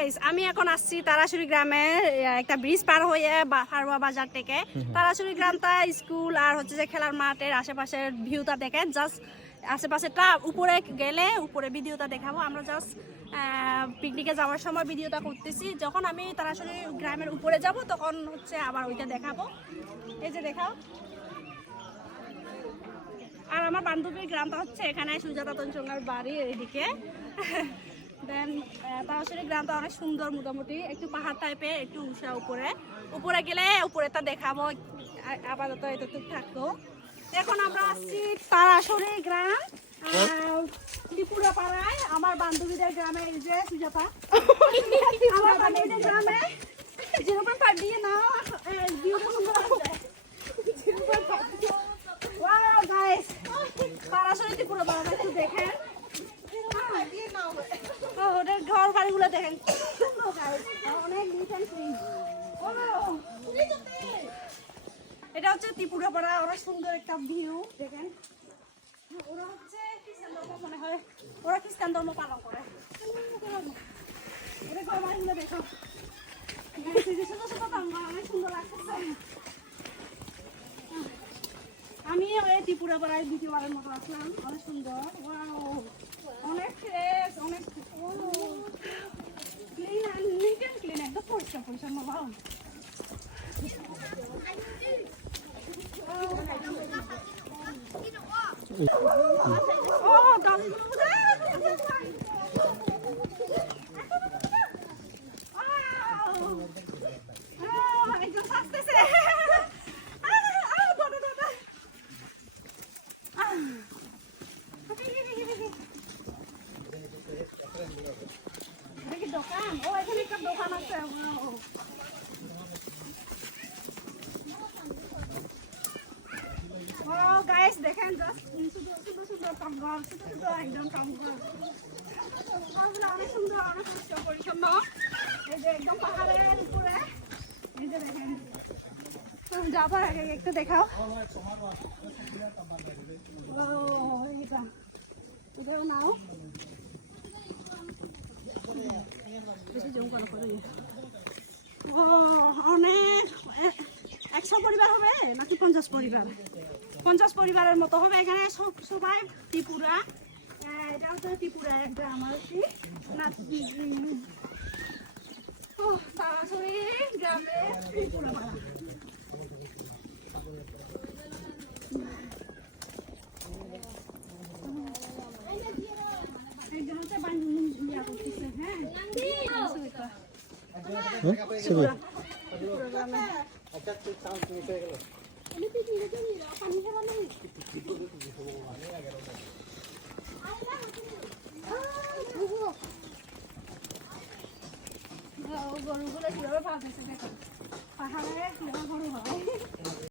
Guys আমি এখন আসছি তারাশুড়ি গ্রামের একটা ব্রিজ পার হয়ে হারোয়া বাজার থেকে। তারাশুড়ি গ্রামটা স্কুল আর হচ্ছে যে খেলার মাঠের আশেপাশের ভিউটা দেখেন। জাস্ট আশেপাশেটা উপরে গেলে উপরে ভিডিওটা দেখাবো। আমরা জাস্ট পিকনিকে যাওয়ার সময় ভিডিওটা করতেছি। যখন আমি তারাশুড়ি গ্রামের উপরে যাব তখন হচ্ছে আবার ওইটা দেখাবো। এই যে দেখাও। আর আমার বান্ধবীর গ্রামটা হচ্ছে এখানে, সুজাতা তঞ্চঙ্গার বাড়ি এদিকে। দেন তারাশুড়ি গ্রামটা অনেক সুন্দর, মোটামুটি একটু পাহাড় টাইপের, একটু উঁচা উপরে। উপরে গেলে উপরেটা দেখাবো, আপাতত এতটুকু থাকতো। এখন আমরা আসছি তারাশুড়ি গ্রাম ত্রিপুরা পাড়ায়, আমার বান্ধবীদের গ্রামে। এই যে সুজাতা আমার বান্ধবীদের গ্রামে 0.5 দিয়ে না তারাশুড়ি ত্রিপুরা পাড়াটা একটু দেখেন। ওদের ঘর বাড়িগুলো দেখেন, অনেক নিট এন্ড ক্লিন। এটা হচ্ছে ত্রিপুরা পাড়া, অনেক সুন্দর একটা ভিউ দেখেন। ওরা হচ্ছে খ্রিস্টান ধর্ম, মনে হয় ওরা খ্রিস্টান ধর্ম পালন করে। ওদের ঘর বাড়িগুলো দেখো, অনেক সুন্দর লাগতেছে। আমি ওই ত্রিপুরা পাড়ায় দ্বিতীয়বারের মতো আসলাম, অনেক সুন্দর, অনেক ফ্রেশ, অনেক ক্লিন আর নিট এন্ড ক্লিন, একদম পরিষ্কার পরিচ্ছন্ন। দোকান, ও এখানে একটা দোকান আছে। গাইস দেখেন, জাস্ট সুন্দর সুন্দর কামঘর, ছোট ছোট একদম কামঘর, অনেক সুন্দর, অনেক পরিষ্কার পরিচ্ছন্ন। এই যে একদম পাহাড়ের উপরে, এই যে দেখেন। যাবার আগে একটু দেখাও। এটাও নাও, অনেক 100 পরিবার হবে নাকি 50 পরিবার? 50 পরিবারের মতো হবে এখানে, সবাই ত্রিপুরা। এটা হচ্ছে ত্রিপুরা এক গ্রাম আর কি। তারাশুড়ি গ্রামে ত্রিপুরা পাড়া। একজন হচ্ছে ইয়া করতেছে, হ্যাঁ গরুগুলো কিভাবে পাঠাচ্ছে দেখো, পাহাড়ে কিভাবে গরু হয়।